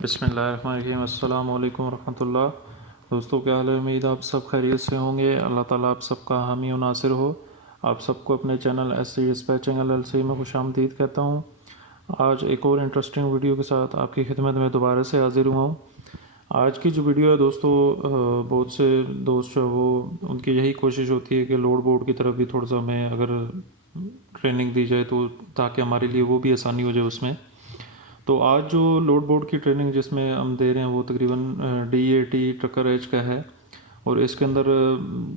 बिस्मिल्लाहिर्रहमानिर्रहीम अस्सलामु अलैकुम रहमतुल्लाह। दोस्तों क्या हाल है? उम्मीद आप सब खैरियत से होंगे। अल्लाह ताला आप सबका हामी और नासिर हो। आप सबको अपने channel S C dispatching LLC में खुशामदीद कहता हूँ। आज एक और इंटरेस्टिंग वीडियो के साथ आपकी खिदमत में दोबारा से हाजिर हुआ हूँ। आज की जो वीडियो है दोस्तों, बहुत से दोस्त जो है वो उनकी यही कोशिश होती है कि लोड बोर्ड की तरफ भी थोड़ा सा हमें अगर ट्रेनिंग दी जाए तो ताकि हमारे लिए वो भी आसानी हो जाए उसमें। तो आज जो लोड बोर्ड की ट्रेनिंग जिसमें हम दे रहे हैं वो तकरीबन DAT ट्रकर एज का है। और इसके अंदर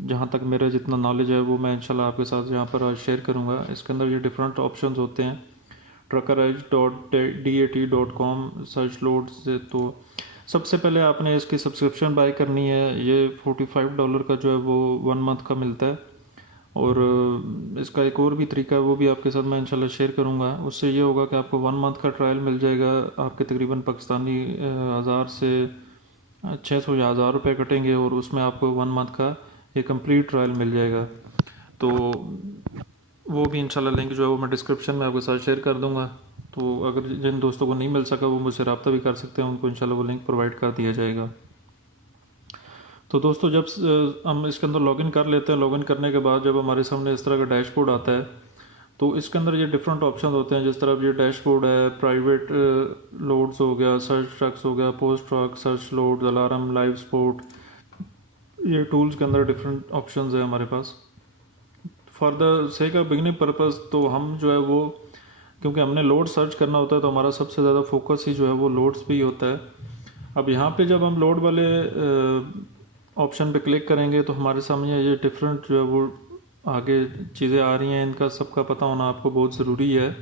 जहाँ तक मेरा जितना नॉलेज है वो मैं इंशाल्लाह आपके साथ यहाँ पर आज शेयर करूँगा। इसके अंदर ये डिफरेंट ऑप्शंस होते हैं truckeredge.dat.com सर्च लोड से। तो सबसे पहले आपने इसकी सब्सक्रिप्शन बाय करनी है। ये $45 का जो है वो 1 मंथ का मिलता है। और इसका एक और भी तरीका है वो भी आपके साथ मैं इंशाल्लाह शेयर करूंगा। उससे ये होगा कि आपको 1 मंथ का ट्रायल मिल जाएगा। आपके तकरीबन पाकिस्तानी 1000 से 600 या 1000 रुपये कटेंगे और उसमें आपको 1 मंथ का ये कंप्लीट ट्रायल मिल जाएगा। तो वो भी इंशाल्लाह लिंक जो है वो मैं डिस्क्रिप्शन में आपके साथ शेयर कर दूंगा। तो अगर जिन दोस्तों को नहीं मिल सका वो मुझसे रब्ता भी कर सकते हैं, उनको इंशाल्लाह वो लिंक प्रोवाइड कर दिया जाएगा। तो दोस्तों जब हम इसके अंदर लॉगिन कर लेते हैं, लॉगिन करने के बाद जब हमारे सामने इस तरह का डैशबोर्ड आता है तो इसके अंदर ये डिफरेंट ऑप्शन होते हैं। जिस तरह ये डैशबोर्ड है, प्राइवेट लोड्स हो गया, सर्च ट्रक्स हो गया, post truck, search load, alarm, live support, ये टूल्स के अंदर डिफरेंट ऑप्शंस है हमारे पास। For the sake of beginning purpose तो हम जो है वो, क्योंकि हमने लोड सर्च करना होता है तो हमारा सबसे ज़्यादा फोकस ही जो है वो लोड्स पे ही होता है। अब यहाँ पे जब हम लोड वाले ऑप्शन पे क्लिक करेंगे तो हमारे सामने ये डिफरेंट जो है वो आगे चीज़ें आ रही हैं। इनका सबका पता होना आपको बहुत ज़रूरी है।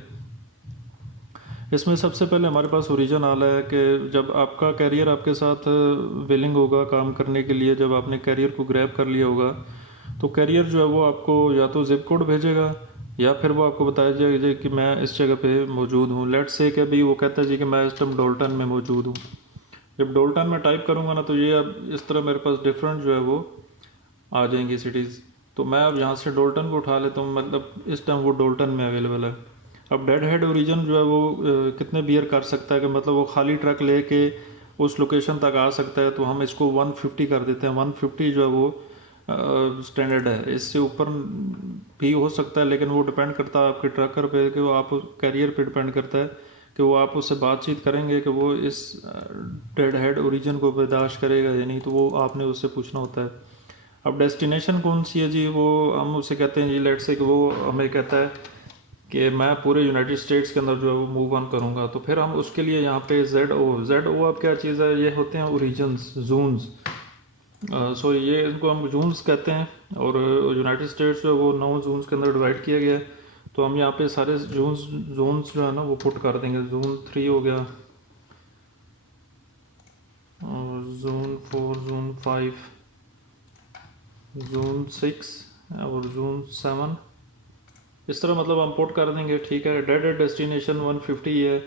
इसमें सबसे पहले हमारे पास ओरिजिन आला है कि जब आपका कैरियर आपके साथ विलिंग होगा काम करने के लिए, जब आपने कैरियर को ग्रैब कर लिया होगा तो कैरियर जो है वो आपको या तो जिप कोड भेजेगा या फिर वो आपको बताया जाएगा कि मैं इस जगह पे मौजूद हूँ। लेट्स से कि भाई वो कहता है जी कि मैं इस टाइम डोल्टन में मौजूद हूँ। जब डोल्टन में टाइप करूँगा ना तो ये अब इस तरह मेरे पास डिफरेंट जो है वो आ जाएंगी सिटीज़। तो मैं अब यहाँ से डोल्टन को उठा लेता हूँ, मतलब इस टाइम वो डोल्टन में अवेलेबल है। अब डेड हेड ओरिजिन जो है वो कितने बियर कर सकता है कि मतलब वो खाली ट्रक लेके उस लोकेशन तक आ सकता है। तो हम इसको 150 कर देते हैं। 150 जो है वो स्टैंडर्ड है। इससे ऊपर भी हो सकता है लेकिन वो डिपेंड करता है आपके ट्रकर पे कि वो आप कैरियर पे डिपेंड करता है कि वो आप उससे बातचीत करेंगे कि वो इस डेड हेड ओरिजिन को बर्दाश्त करेगा या नहीं। तो वो आपने उससे पूछना होता है। अब डेस्टिनेशन कौन सी है जी, वो हम उसे कहते हैं जी, लेट से कि वो हमें कहता है कि मैं पूरे यूनाइटेड स्टेट्स के अंदर जो है वो मूव ऑन करूँगा। तो फिर हम उसके लिए यहाँ पे ZO अब क्या चीज़ है, ये होते हैं ओरिजिन्स, जोन्स। सो ये इनको हम जोन्स कहते हैं। और यूनाइटेड स्टेट्स जो है वो 9 जोन्स के अंदर डिवाइड किया गया है। तो हम यहाँ पे सारे जोन्स जो है ना वो पुट कर देंगे। जोन 3 हो गया, और जोन 4, जोन 5, जोन 6 और जोन 7, इस तरह मतलब हम पुट कर देंगे। ठीक है। डेड डेस्टिनेशन 150 है।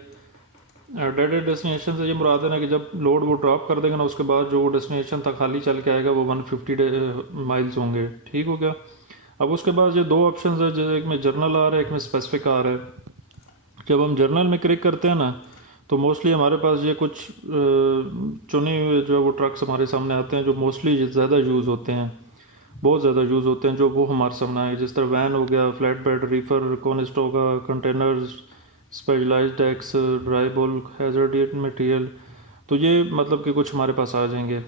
डेड डेस्टिनेशन से ये मुराद है ना कि जब लोड वो ड्रॉप कर देगा ना उसके बाद जो वो डेस्टिनेशन तक खाली चल के आएगा वो 150 माइल्स होंगे। ठीक हो गया। अब उसके बाद ये दो ऑप्शन है, जैसे एक में जर्नल आ रहा है, एक में स्पेसिफिक आ रहा है। जब हम जर्नल में क्लिक करते हैं ना तो मोस्टली हमारे पास ये कुछ चुने हुए जो है वो ट्रक्स हमारे सामने आते हैं जो मोस्टली ज़्यादा यूज़ होते हैं, बहुत ज़्यादा यूज़ होते हैं, जो वो हमारे सामने आए। जिस तरह वैन हो गया, flat bed, reefer, Conestoga, containers, specialised एक्स, ड्राई बल्क, हैजर्डियट मटेरियल। तो ये मतलब कि कुछ हमारे पास आ जाएंगे।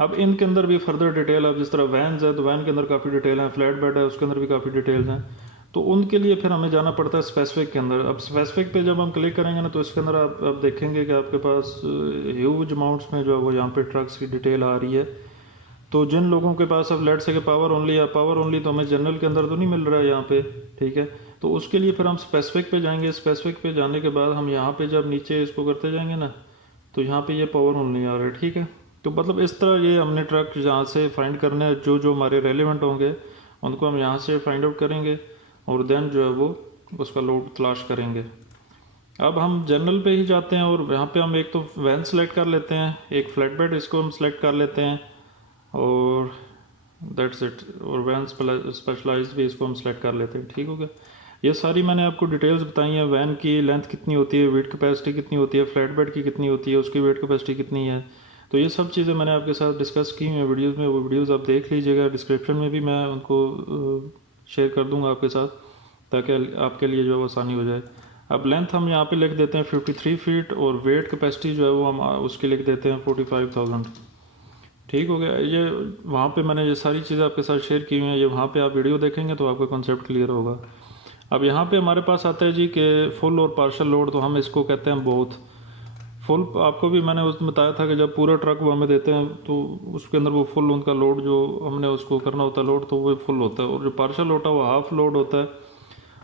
अब इनके अंदर भी फर्दर डिटेल, अब जिस तरह वैन्स है तो वैन के अंदर काफ़ी डिटेल है, फ्लैट बेड है उसके अंदर भी काफ़ी डिटेल्स हैं। तो उनके लिए फिर हमें जाना पड़ता है स्पेसिफिक के अंदर। अब स्पेसिफिक पे जब हम क्लिक करेंगे ना तो इसके अंदर आप देखेंगे कि आपके पास ह्यूज अमाउंट्स में जो है वो यहाँ पे ट्रक्स की डिटेल आ रही है। तो जिन लोगों के पास अब लेट से कि पावर ओनली है, पावर ओनली तो हमें जनरल के अंदर तो नहीं मिल रहा है यहाँ पे। ठीक है। तो उसके लिए फिर हम स्पेसिफिक पे जाएंगे। स्पेसिफिक पे जाने के बाद हम यहाँ पे जब नीचे इसको करते जाएंगे ना तो यहाँ पे ये पावर ओनली आ रहा है। ठीक है। तो मतलब इस तरह ये हमने ट्रक यहाँ से फाइंड करने हैं, जो जो हमारे रेलिवेंट होंगे उनको हम यहाँ से फाइंड आउट करेंगे और देन जो है वो उसका लोड तलाश करेंगे। अब हम जनरल पे ही जाते हैं और यहाँ पे हम एक तो वैन सेलेक्ट कर लेते हैं, एक फ्लैट बेड इसको हम सेलेक्ट कर लेते हैं और दैट्स इट। और वैन स्पेशलाइज्ड भी इसको हम सेलेक्ट कर लेते हैं। ठीक हो गया। ये सारी मैंने आपको डिटेल्स बताई हैं। वैन की लेंथ कितनी होती है, वेट कैपेसिटी कितनी होती है, फ्लैट बेड की कितनी होती है, उसकी वेट कैपेसिटी कितनी है। तो ये सब चीज़ें मैंने आपके साथ डिस्कस की हैं वीडियोस में। वो वीडियोस आप देख लीजिएगा, डिस्क्रिप्शन में भी मैं उनको शेयर कर दूंगा आपके साथ, ताकि आपके लिए जो है वो आसानी हो जाए। अब लेंथ हम यहाँ पे लिख देते हैं 53 फीट, और वेट कैपेसिटी जो है वो हम उसकी लिख देते हैं 45,000। ठीक हो गया। ये वहाँ पे मैंने ये सारी चीज़ें आपके साथ शेयर की हुई हैं, ये वहाँ पे आप वीडियो देखेंगे तो आपका कॉन्सेप्ट क्लियर होगा। अब यहाँ पे हमारे पास आता है जी कि फुल और पार्शल लोड, तो हम इसको कहते हैं बोथ। फुल आपको भी मैंने उसमें बताया था कि जब पूरा ट्रक वो हमें देते हैं तो उसके अंदर वो फुल उनका लोड जो हमने उसको करना होता है लोड, तो वो फुल होता है। और जो पार्शल होता है वो हाफ लोड होता है,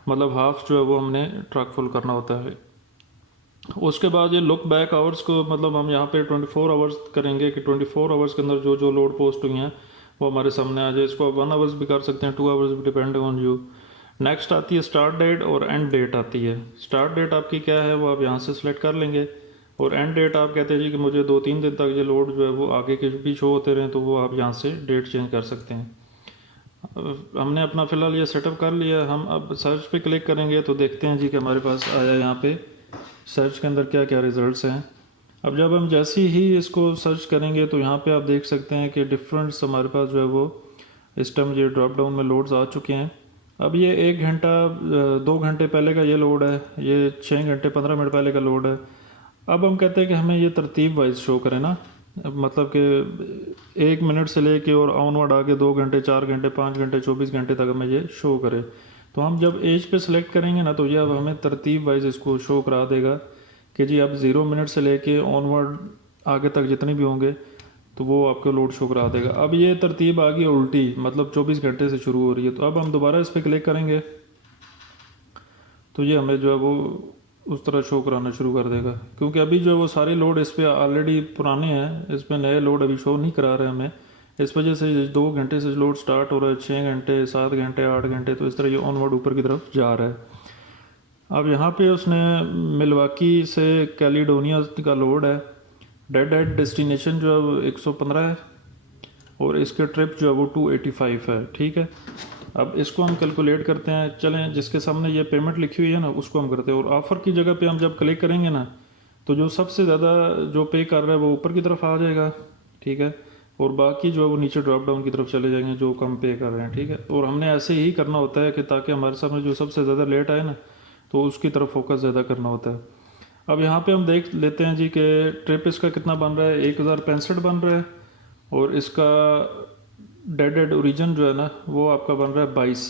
मतलब हाफ जो है वो हमने ट्रक फुल करना होता है। उसके बाद ये लुक बैक आवर्स को मतलब हम यहाँ पे 24 आवर्स करेंगे कि 24 आवर्स के अंदर जो जो लोड पोस्ट हुई हैं वो हमारे सामने आ जाए। इसको 1 आवर्स भी कर सकते हैं, 2 आवर्स भी, डिपेंड ऑन यू। नेक्स्ट आती है स्टार्ट डेट और एंड डेट आती है। स्टार्ट डेट आपकी क्या है वो आप यहाँ से सिलेक्ट कर लेंगे, और एंड डेट आप कहते हैं जी कि मुझे 2-3 दिन तक ये लोड जो है वो आगे के भी शो होते रहें, तो वो आप यहाँ से डेट चेंज कर सकते हैं। हमने अपना फ़िलहाल ये सेटअप कर लिया। हम अब सर्च पे क्लिक करेंगे तो देखते हैं जी कि हमारे पास आया यहाँ पे सर्च के अंदर क्या क्या रिज़ल्ट्स हैं। अब जब हम जैसे ही इसको सर्च करेंगे तो यहाँ पे आप देख सकते हैं कि डिफरेंट्स हमारे पास जो है वो इस टाइम ये ड्रॉप डाउन में लोड्स आ चुके हैं। अब ये 1 घंटा 2 घंटे पहले का ये लोड है, ये 6 घंटे 15 मिनट पहले का लोड है। अब हम कहते हैं कि हमें ये तरतीब वाइज शो करें ना, मतलब कि 1 मिनट से लेके और ऑनवर्ड आगे 2 घंटे 4 घंटे 5 घंटे 24 घंटे तक हमें ये शो करे। तो हम जब एज पे सिलेक्ट करेंगे ना तो ये अब हमें तरतीब वाइज इसको शो करा देगा कि जी अब 0 मिनट से लेके ऑनवर्ड आगे तक जितने भी होंगे तो वो आपको लोड शो करा देगा। अब ये तरतीब आ गई उल्टी, मतलब 24 घंटे से शुरू हो रही है। तो अब हम दोबारा इस पर क्लिक करेंगे तो ये हमें जो है वो उस तरह शो कराना शुरू कर देगा, क्योंकि अभी जो है वो सारे लोड इस पर ऑलरेडी पुराने हैं, इस पर नए लोड अभी शो नहीं करा रहे हमें। इस वजह से 2 घंटे से लोड स्टार्ट हो रहा है, 6 घंटे 7 घंटे 8 घंटे, तो इस तरह ये ऑनवर्ड ऊपर की तरफ जा रहा है। अब यहाँ पे उसने मिलवाकी से कैलिडोनिया का लोड है, डेड डेस्टिनेशन जो है वो 115 है, और इसके ट्रिप जो है वो 285 है। ठीक है, अब इसको हम कैलकुलेट करते हैं। चलें, जिसके सामने ये पेमेंट लिखी हुई है ना उसको हम करते हैं, और ऑफ़र की जगह पे हम जब क्लिक करेंगे ना तो जो सबसे ज़्यादा जो पे कर रहा है वो ऊपर की तरफ आ जाएगा। ठीक है, और बाकी जो है वो नीचे ड्रॉप डाउन की तरफ चले जाएंगे जो कम पे कर रहे हैं। ठीक है, और हमने ऐसे ही करना होता है कि ताकि हमारे सामने जो सबसे ज़्यादा लेट आए ना तो उसकी तरफ फोकस ज़्यादा करना होता है। अब यहाँ पे हम देख लेते हैं जी कि ट्रिप इसका कितना बन रहा है, 1065 बन रहा है, और इसका डेड ओरिजिन जो है ना वो आपका बन रहा है 22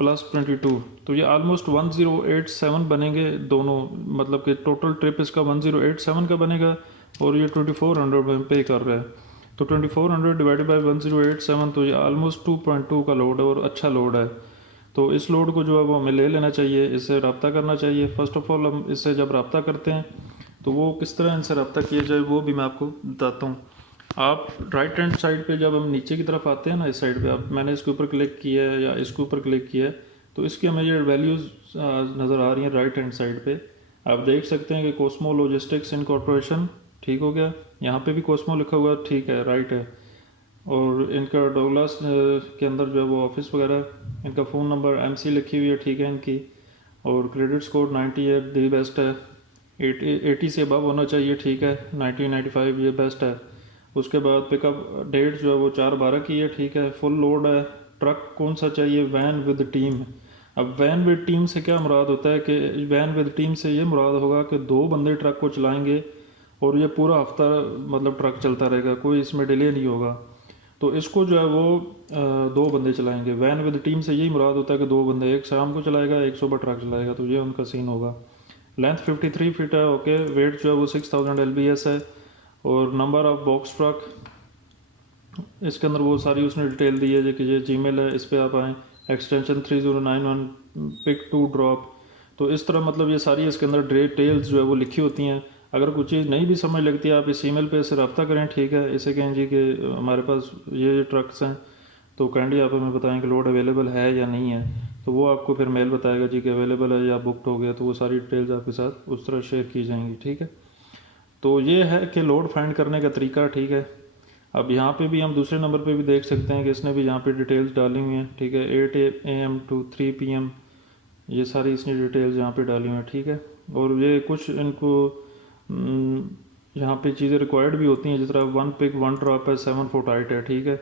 + 22, तो ये ऑलमोस्ट 1087 बनेंगे दोनों। मतलब कि टोटल ट्रिप इसका 1087 का बनेगा, और ये 2400 में पे कर रहा है। तो 2400 डिवाइडेड बाई 1087, तो ये ऑलमोस्ट 2.2 का लोड है, और अच्छा लोड है। तो इस लोड को जो है वो हमें ले लेना चाहिए, इससे रब्ता करना चाहिए। फ़र्स्ट ऑफ ऑल हम इससे जब रब्ता करते हैं तो वो किस तरह इनसे रब्ता किया जाए वो भी मैं आपको बताता हूँ। आप राइट हैंड साइड पे जब हम नीचे की तरफ आते हैं ना, इस साइड पे आप मैंने इसके ऊपर क्लिक किया है या इसके ऊपर क्लिक किया है तो इसकी हमें ये वैल्यूज़ नज़र आ रही हैं राइट हैंड साइड पे। आप देख सकते हैं कि कोस्मो लॉजिस्टिक्स इनकॉर्पोरेशन, ठीक हो गया, यहाँ पे भी कोस्मो लिखा हुआ है, ठीक है, राइट है। और इनका डोगलास के अंदर जो है वो ऑफिस वगैरह, इनका फ़ोन नंबर MC लिखी हुई है, ठीक है इनकी, और क्रेडिट स्कोर 90 है, दी बेस्ट है, 80 से अबव होना चाहिए, ठीक है, 1995 ये बेस्ट है। उसके बाद पिकअप डेट जो है वो 4/12 की है, ठीक है, फुल लोड है। ट्रक कौन सा चाहिए, वैन विद टीम। अब वैन विद टीम से क्या मुराद होता है कि वैन विद टीम से ये मुराद होगा कि 2 बंदे ट्रक को चलाएंगे और ये पूरा हफ्ता मतलब ट्रक चलता रहेगा, कोई इसमें डिले नहीं होगा। तो इसको जो है वो 2 बंदे चलाएंगे। वैन विद टीम से यही मुराद होता है कि 2 बंदे, एक शाम को चलाएगा एक सुबह ट्रक चलाएगा, तो ये उनका सीन होगा। लेंथ 53 फीट है, ओके। वेट जो है वो 6000 LBS है, और नंबर ऑफ बॉक्स ट्रक इसके अंदर वो सारी उसने डिटेल दी है जो कि ये जीमेल है, इस पर आप आएँ, एक्सटेंशन 3091 पिक टू ड्रॉप। तो इस तरह मतलब ये सारी इसके अंदर डिटेल्स जो है वो लिखी होती हैं। अगर कुछ चीज़ नहीं भी समझ लगती है आप इस ईमेल पे इससे रब्ता करें, ठीक है। इसे कहें जी कि हमारे पास ये ट्रक्स हैं तो काइंडली आप हमें बताएं कि लोड अवेलेबल है या नहीं है, तो वो आपको फिर मेल बताएगा जी कि अवेलेबल है या बुकड हो गया, तो वो सारी डिटेल्स आपके साथ उस तरह शेयर की जाएंगी, ठीक है। तो ये है कि लोड फाइंड करने का तरीका, ठीक है। अब यहाँ पे भी हम दूसरे नंबर पे भी देख सकते हैं कि इसने भी यहाँ पे डिटेल्स डाली हुई हैं, ठीक है। 8 AM to 3 PM ये सारी इसने डिटेल्स यहाँ पे डाली हुई हैं, ठीक है। और ये कुछ इनको यहाँ पे चीज़ें रिक्वायर्ड भी होती हैं, जिस तरह 1 पिक 1 ड्रॉप है, 7 फुट हाइट है, ठीक है।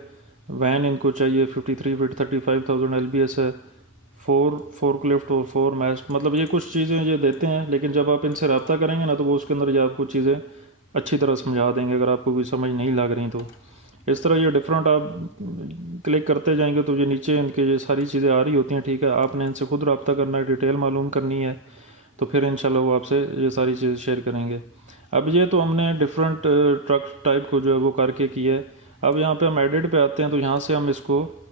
वैन इनको चाहिए 53 फीट, 35,000 LBS है, 4 फोर्कलिफ्ट और 4 मैस्ट, मतलब ये कुछ चीज़ें ये देते हैं, लेकिन जब आप इनसे रब्ता करेंगे ना तो वो उसके अंदर ये आपको चीज़ें अच्छी तरह समझा देंगे, अगर आपको कोई समझ नहीं लग रही तो। इस तरह ये डिफरेंट आप क्लिक करते जाएंगे तो ये नीचे इनके ये सारी चीज़ें आ रही होती हैं, ठीक है। आपने इनसे खुद रब्ता करना है, डिटेल मालूम करनी है, तो फिर इंशाल्लाह वो आपसे ये सारी चीज़ें शेयर करेंगे। अब ये तो हमने डिफरेंट ट्रक टाइप को जो है वो करके किया है। अब यहाँ पे हम एडिट पे आते हैं, तो यहाँ से हम इसको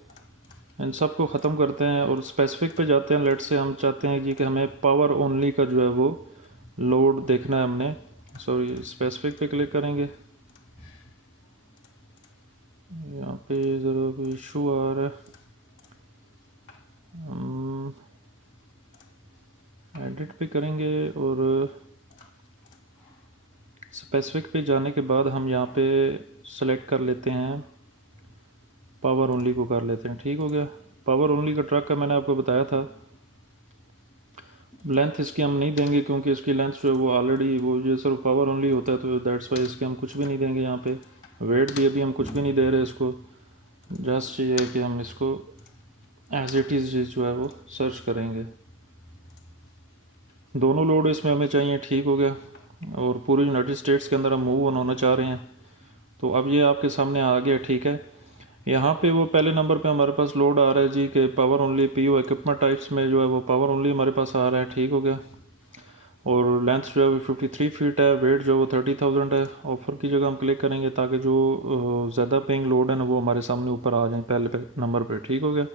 इन सब को ख़त्म करते हैं और स्पेसिफिक पे जाते हैं। लेट से हम चाहते हैं कि हमें पावर ओनली का जो है वो लोड देखना है हमने, सॉरी स्पेसिफिक पे क्लिक करेंगे। यहाँ पे ज़रा कोई इशू आ रहा है, एडिट पे करेंगे और स्पेसिफिक पे जाने के बाद हम यहाँ पे सेलेक्ट कर लेते हैं, पावर ओनली को कर लेते हैं, ठीक हो गया। पावर ओनली का ट्रक का मैंने आपको बताया था। लेंथ इसकी हम नहीं देंगे क्योंकि इसकी लेंथ जो है वो ऑलरेडी वो ये सिर्फ पावर ओनली होता है, तो दैट्स वाई इसके हम कुछ भी नहीं देंगे यहाँ पे। वेट भी अभी हम कुछ भी नहीं दे रहे इसको, जस्ट ये है कि हम इसको एज इट इज़ जो है वो सर्च करेंगे। दोनों लोड इसमें हमें चाहिए, ठीक हो गया। और पूरे यूनाइटेड स्टेट्स के अंदर हम मूव ऑन होना चाह रहे हैं, तो अब ये आपके सामने आ गया, ठीक है। यहाँ पे वो पहले नंबर पे हमारे पास लोड आ रहा है जी कि power only PO equipment types में जो है वो पावर ओनली हमारे पास आ रहा है, ठीक हो गया। और लेंथ जो है वो 53 फीट है, वेट जो है वो 30,000 है। ऑफर की जगह हम क्लिक करेंगे ताकि जो ज़्यादा पेइंग लोड है ना वो हमारे सामने ऊपर आ जाए पहले नंबर पर, ठीक हो गया।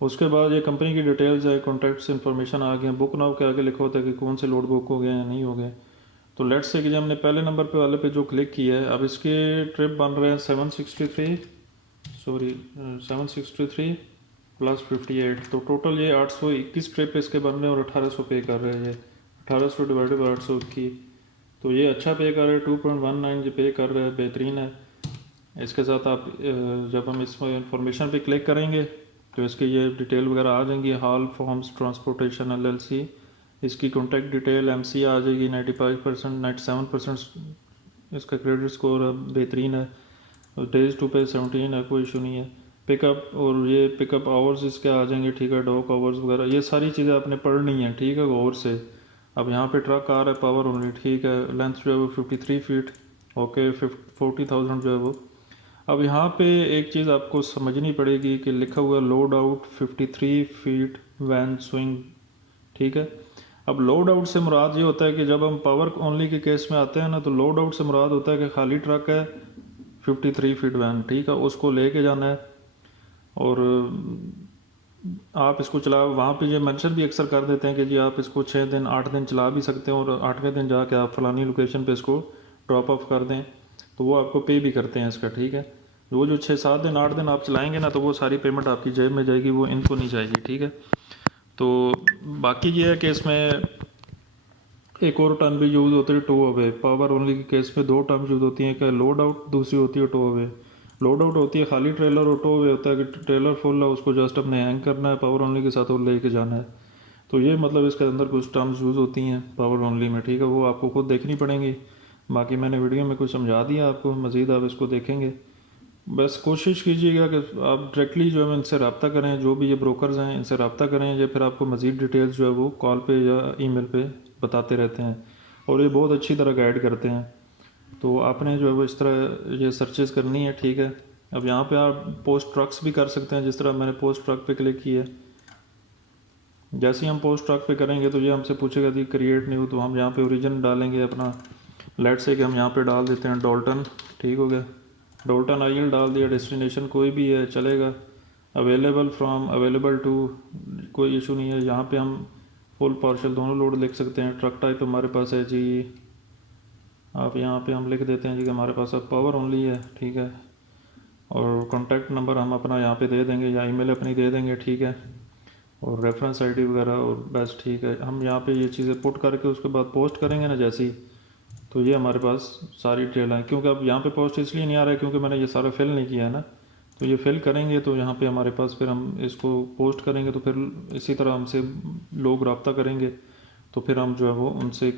उसके बाद ये कंपनी की डिटेल्स है, कॉन्टैक्ट्स इन्फॉर्मेशन आ गए, बुक नाउ के आगे लिखा होता है कि कौन से लोड बुक हो गए या नहीं हो गए। तो लेट्स से कि हमने पहले नंबर पे वाले पे जो क्लिक किया है, अब इसके ट्रिप बन रहे हैं 763 प्लस 58, तो टोटल ये 821 ट्रिप इसके बन रहे हैं और 1800 पे कर रहे हैं। ये 1800 डिवाइडेड बाई 821, तो ये अच्छा पे कर रहे हैं, 2.19 जो पे कर रहे हैं, बेहतरीन है। इसके साथ आप जब हम इसमें इंफॉर्मेशन पे क्लिक करेंगे तो इसके ये डिटेल वगैरह आ जाएंगी। हॉल फॉर्म्स ट्रांसपोर्टेशन LLC, इसकी कॉन्टैक्ट डिटेल MC आ जाएगी। 95% 97% इसका क्रेडिट स्कोर बेहतरीन है। डेज टू पे 17 है, कोई इशू नहीं है। पिकअप और ये पिकअप आवर्स इसके आ जाएंगे, ठीक है। डॉक आवर्स वगैरह ये सारी चीज़ें आपने पढ़नी है, ठीक है, गौर से। अब यहाँ पे ट्रक आ रहा है पावर ओनली, ठीक है। लेंथ जो है वो 53 फीट, ओके। 40,000 जो है वो। अब यहाँ पे एक चीज़ आपको समझनी पड़ेगी कि लिखा हुआ load out 53 feet van swing, ठीक है। अब लोड आउट से मुराद ये होता है कि जब हम पावर ओनली के केस में आते हैं ना, तो लोड आउट से मुराद होता है कि खाली ट्रक है 53 फीट वैन, ठीक है, उसको लेके जाना है और आप इसको चला, वहाँ पे ये मेंशन भी अक्सर कर देते हैं कि जी आप इसको 6 दिन 8 दिन चला भी सकते हैं और 8वें दिन जाके आप फलानी लोकेशन पे इसको ड्रॉप ऑफ कर दें, तो वो आपको पे भी करते हैं इसका, ठीक है। वो जो 6-7 दिन 8 दिन आप चलाएंगे ना, तो वो सारी पेमेंट आपकी जेब में जाएगी, वो इनको नहीं जाएगी, ठीक है। तो बाकी ये है कि इसमें एक और टर्म भी यूज़ होती है, टो अवे। पावर ओनली के केस में 2 टर्म यूज़ होती हैं, कि लोड आउट, दूसरी होती है टो अवे। लोड आउट होती है खाली ट्रेलर, और टो अवे होता है कि ट्रेलर फुल है, उसको जस्ट अपने हैंग करना है पावर ओनली के साथ और लेके जाना है। तो ये मतलब इसके अंदर कुछ टर्म्स यूज़ होती हैं पावर ओनली में, ठीक है, वो आपको खुद देखनी पड़ेंगी। बाकी मैंने वीडियो में कुछ समझा दिया आपको, मज़ीद आप इसको देखेंगे। बस कोशिश कीजिएगा कि आप डायरेक्टली जो है इनसे रब्ता करें, जो भी ये ब्रोकर्स हैं इनसे रब्ता करें, या फिर आपको मज़ीद डिटेल्स जो है वो कॉल पे या ईमेल पे बताते रहते हैं, और ये बहुत अच्छी तरह गाइड करते हैं। तो आपने जो है वो इस तरह ये सर्चेज़ करनी है, ठीक है। अब यहाँ पे आप पोस्ट ट्रक्स भी कर सकते हैं, जिस तरह मैंने पोस्ट ट्रक पे क्लिक किया है। जैसे ही हम पोस्ट ट्रक पे करेंगे तो ये हमसे पूछेगा कि क्रिएट न्यू, तो हम यहाँ पे ओरिजिन डालेंगे अपना। लेट से कि हम यहाँ पे डाल देते हैं डॉल्टन, ठीक हो गया। डॉल्टन आईएल डाल दिया, डेस्टिनेशन कोई भी है चलेगा। अवेलेबल फ्रॉम, अवेलेबल टू, कोई इशू नहीं है। यहाँ पे हम फुल पार्शल दोनों लोड लिख सकते हैं। ट्रक टाइप हमारे पास है जी, आप यहाँ पे हम लिख देते हैं जी कि हमारे पास अब पावर ओनली है, ठीक है। और कॉन्टैक्ट नंबर हम अपना यहाँ पे दे देंगे या ईमेल अपनी दे देंगे, ठीक है। और रेफरेंस आईडी वगैरह, और बस ठीक है। हम यहाँ पे ये चीज़ें पुट करके उसके बाद पोस्ट करेंगे ना जैसे ही, तो ये हमारे पास सारी डिटेल है। क्योंकि अब यहाँ पे पोस्ट इसलिए नहीं आ रहा है क्योंकि मैंने ये सारा फिल नहीं किया है ना, तो ये फिल करेंगे तो यहाँ पे हमारे पास फिर हम इसको पोस्ट करेंगे, तो फिर इसी तरह हमसे लोग रब्ता करेंगे, तो फिर हम जो है वो उनसे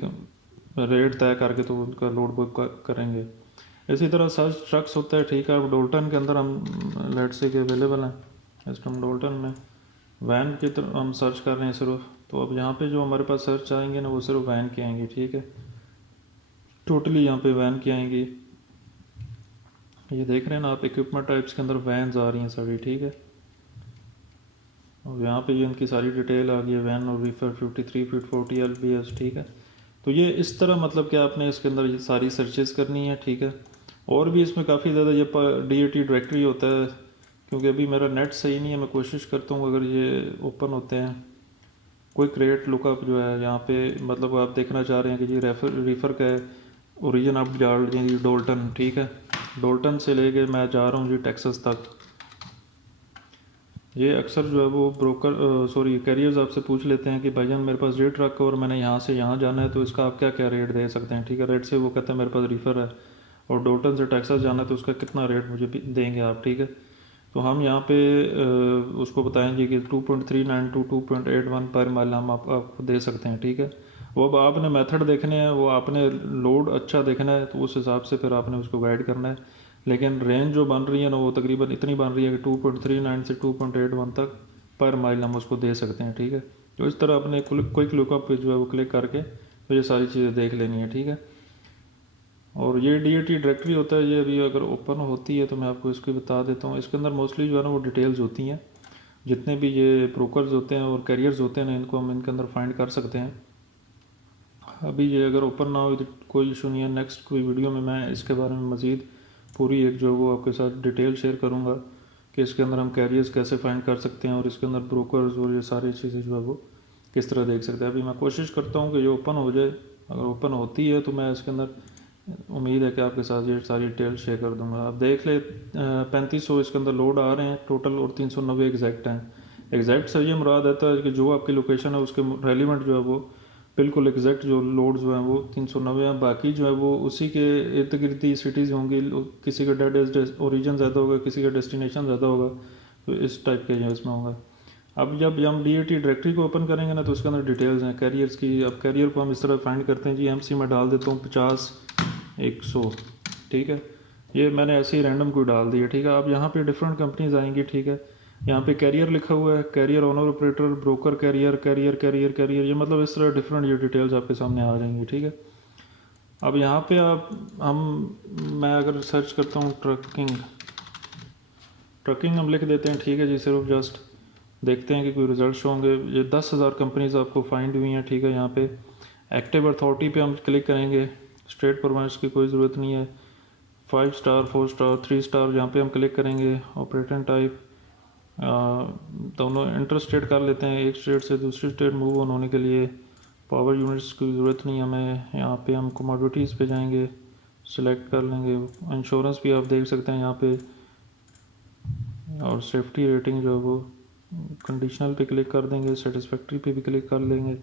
रेट तय करके तो उनका लोड बुक करेंगे। इसी तरह सर्च ट्रक्स होता है, ठीक है। अब डोल्टन के अंदर हम लेट से के अवेलेबल हैं, इस टाइम डोल्टन में वैन की तरफ हम सर्च कर रहे हैं सिर्फ। तो अब यहाँ पे जो हमारे पास सर्च आएंगे ना वो सिर्फ वैन के आएंगे, ठीक है। टोटली यहाँ पे वैन की आएंगी। ये देख रहे हैं ना आप, इक्विपमेंट टाइप्स के अंदर वैन्स आ रही हैं सारी, ठीक है। और यहाँ पे ये इनकी सारी डिटेल आ गई है, वैन और रीफर 53 फीट 40 LBS, ठीक है। तो ये इस तरह मतलब कि आपने इसके अंदर ये सारी सर्चेस करनी है, ठीक है। और भी इसमें काफ़ी ज़्यादा ये DAT डायरेक्टरी होता है, क्योंकि अभी मेरा नेट सही नहीं है। मैं कोशिश करता हूँ अगर ये ओपन होते हैं कोई क्रिएट लुकअप जो है यहाँ पे, मतलब आप देखना चाह रहे हैं कि जी रीफर का है, ओरिजिन आप डाल देंगे डोल्टन, ठीक है। डोल्टन से लेके मैं जा रहा हूँ जी टेक्सास तक। ये अक्सर जो है वो ब्रोकर कैरियर्स आपसे पूछ लेते हैं कि भाईजान मेरे पास ये ट्रक है और मैंने यहाँ से यहाँ जाना है, तो इसका आप क्या क्या रेट दे सकते हैं, ठीक है। रेट से वो कहते हैं मेरे पास रीफर है, और डोल्टन से टेक्सास जाना है तो उसका कितना रेट मुझे देंगे आप, ठीक है। तो हम यहाँ पे उसको बताएंगे कि 2.39 to 2.81 पर माइल हम आपको दे सकते हैं, ठीक है। वो अब आपने मेथड देखने हैं, वो आपने लोड अच्छा देखना है, तो उस हिसाब से फिर आपने उसको गाइड करना है। लेकिन रेंज जो बन रही है ना वो तकरीबन इतनी बन रही है कि 2.39 से 2.81 तक पर माइल हम उसको दे सकते हैं, ठीक है। तो इस तरह अपने क्विक लुकअप पे जो है वो क्लिक करके तो ये सारी चीज़ें देख लेनी है, ठीक है। और ये DAT डायरेक्टरी होता है, ये अभी अगर ओपन होती है तो मैं आपको इसकी बता देता हूँ। इसके अंदर मोस्टली जो है ना वो डिटेल्स होती हैं, जितने भी ये ब्रोकर्स होते हैं और कैरियर्स होते हैं ना, इनको हम इनके अंदर फाइंड कर सकते हैं। अभी ये अगर ओपन ना हो तो कोई इशू नहीं है, नेक्स्ट कोई वीडियो में मैं इसके बारे में मज़ीद पूरी एक जो वो आपके साथ डिटेल शेयर करूँगा कि इसके अंदर हम कैरियर्स कैसे फाइंड कर सकते हैं और इसके अंदर ब्रोकर्स और ये सारी चीज़ें जो है वो किस तरह देख सकते हैं। अभी मैं कोशिश करता हूँ कि ये ओपन हो जाए। अगर ओपन होती है तो मैं इसके अंदर उम्मीद है कि आपके साथ ये सारी डिटेल शेयर कर दूंगा। आप देख ले 3500 इसके अंदर लोड आ रहे हैं टोटल और 390 एग्जैक्ट हैं। एग्जैक्ट से ये मुराद आता है कि जो आपकी लोकेशन है उसके रेलिवेंट जो है वो बिल्कुल एग्जैक्ट जो लोड जो है वो 390 हैं। बाकी जो है वो उसी के इर्द गिर्द ही सिटीज़ होंगी, किसी का ओरिजिन ज़्यादा होगा, किसी का डेस्टिनेशन ज़्यादा होगा, तो इस टाइप के जो इसमें होगा। अब जब हम DAT डायरेक्टरी को ओपन करेंगे ना तो उसके अंदर डिटेल्स हैं कैरियर्स की। अब कैरियर को हम इस तरह फाइंड करते हैं जी, MC में डाल देता हूँ 50 100, ठीक है। ये मैंने ऐसे ही रैंडम कोई डाल दिया, ठीक है। अब यहाँ पे डिफरेंट कंपनीज आएंगी, ठीक है। यहाँ पे कैरियर लिखा हुआ है, carrier owner operator broker carrier carrier carrier carrier, ये मतलब इस तरह डिफरेंट ये डिटेल्स आपके सामने आ जाएंगी, ठीक है। अब यहाँ पे मैं अगर सर्च करता हूँ ट्रकिंग हम लिख देते हैं, ठीक है जी। सिर्फ जस्ट देखते हैं कि कोई रिजल्ट शो होंगे। ये 10,000 कंपनीज आपको फाइंड हुई हैं, ठीक है। यहाँ पे एक्टिव अथॉरिटी पे हम क्लिक करेंगे, स्टेट परमिट्स की कोई ज़रूरत नहीं है। 5 स्टार 4 स्टार 3 स्टार यहाँ पे हम क्लिक करेंगे। ऑपरेटिंग टाइप दोनों इंटर स्टेट कर लेते हैं, एक स्टेट से दूसरी स्टेट मूव ऑन होने के लिए। पावर यूनिट्स की ज़रूरत नहीं हमें। यहाँ पे हम कमोडिटीज़ पे जाएंगे, सिलेक्ट कर लेंगे। इंश्योरेंस भी आप देख सकते हैं यहाँ पे, और सेफ्टी रेटिंग जो है वो कंडीशनल पे क्लिक कर देंगे, सेटिस्फैक्ट्री पे भी क्लिक कर लेंगे।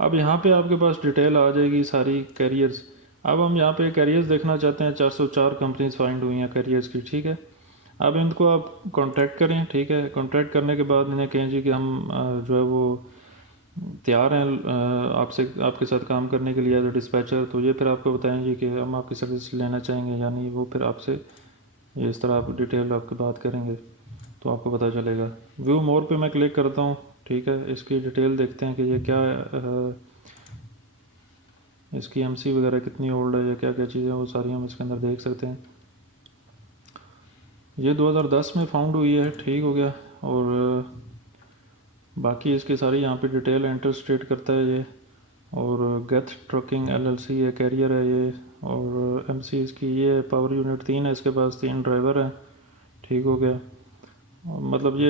अब यहाँ पे आपके पास डिटेल आ जाएगी सारी कैरियर्स। अब हम यहाँ पे कैरियर्स देखना चाहते हैं, 404 कंपनीज फाइंड हुई हैं कैरियर्स की, ठीक है। अब इनको आप कांटेक्ट करें, ठीक है। कांटेक्ट करने के बाद इन्हें कहें जी कि हम जो है वो तैयार हैं आपके साथ काम करने के लिए एज ए डिस्पैचर। तो ये फिर आपको बताएं जी कि हम आपकी सर्विस लेना चाहेंगे, यानी वो फिर आपसे ये इस तरह आप डिटेल आपकी बात करेंगे तो आपको पता चलेगा। व्यू मोर पे मैं क्लिक करता हूँ, ठीक है। इसकी डिटेल देखते हैं कि ये क्या इसकी MC वगैरह कितनी ओल्ड है या क्या क्या चीज़ें वो सारी हम इसके अंदर देख सकते हैं। ये 2010 में फाउंड हुई है, ठीक हो गया। और बाकी इसकी सारी यहाँ पे डिटेल एंटर स्टेट करता है ये। और गेथ ट्रकिंग LLC है, कैरियर है ये। और MC इसकी ये है, पावर यूनिट 3 है इसके पास, 3 ड्राइवर हैं, ठीक हो गया। मतलब ये